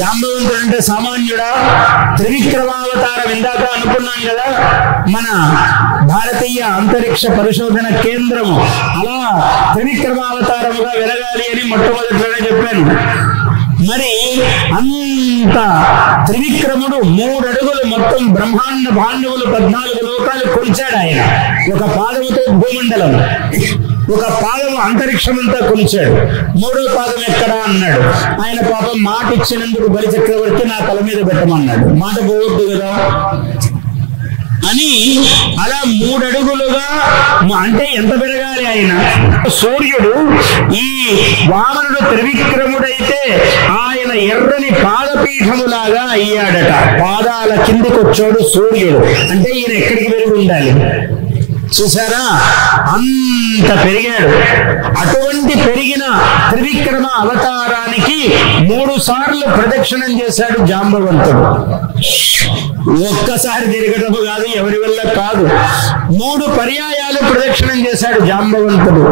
జాంబవంతుడు అంటే సామాన్యుడా? త్రివిక్రమావతారం ఇందాక అనుకున్నాం కదా, మన భారతీయ అంతరిక్ష పరిశోధన కేంద్రము అలా త్రివిక్రమావతారముగా వెలగాలి అని మొట్టమొదటిలోనే చెప్పాను. మరి అంత త్రివిక్రముడు 3 అడుగులు మొత్తం బ్రహ్మాండ భాండవులు 14 లోకాలు కొలిచాడు ఆయన. ఒక పాదముతో భూమండలం, ఒక పాదము అంతరిక్షమంతా కొలిచాడు. 3వ పాదం ఎక్కడా అన్నాడు. ఆయన పాపం మాట ఇచ్చినందుకు బలి చక్రవర్తి నా తల మీద పెట్టమన్నాడు. మాట పోవద్దు కదా అని అలా 3 అడుగులుగా, అంటే ఎంత పెరగాలి ఆయన? సూర్యుడు ఈ వామనుడు త్రివిక్రముడైతే ఆయన ఎర్రని పాదపీఠములాగా అయ్యాడట. పాదాల కిందికొచ్చాడు సూర్యుడు. అంటే ఈయన ఎక్కడికి పెరిగి ఉండాలి? చూసారా, అంత పెరిగాడు. అటువంటి పెరిగిన త్రివిక్రమ అవతారానికి 3 సార్లు ప్రదక్షిణం చేశాడు జాంబవంతుడు. ఒక్కసారి తిరగటము కాదు, ఎవరి వల్ల కాదు, 3 పర్యాయాలు ప్రదక్షిణం చేశాడు జాంబవంతుడు.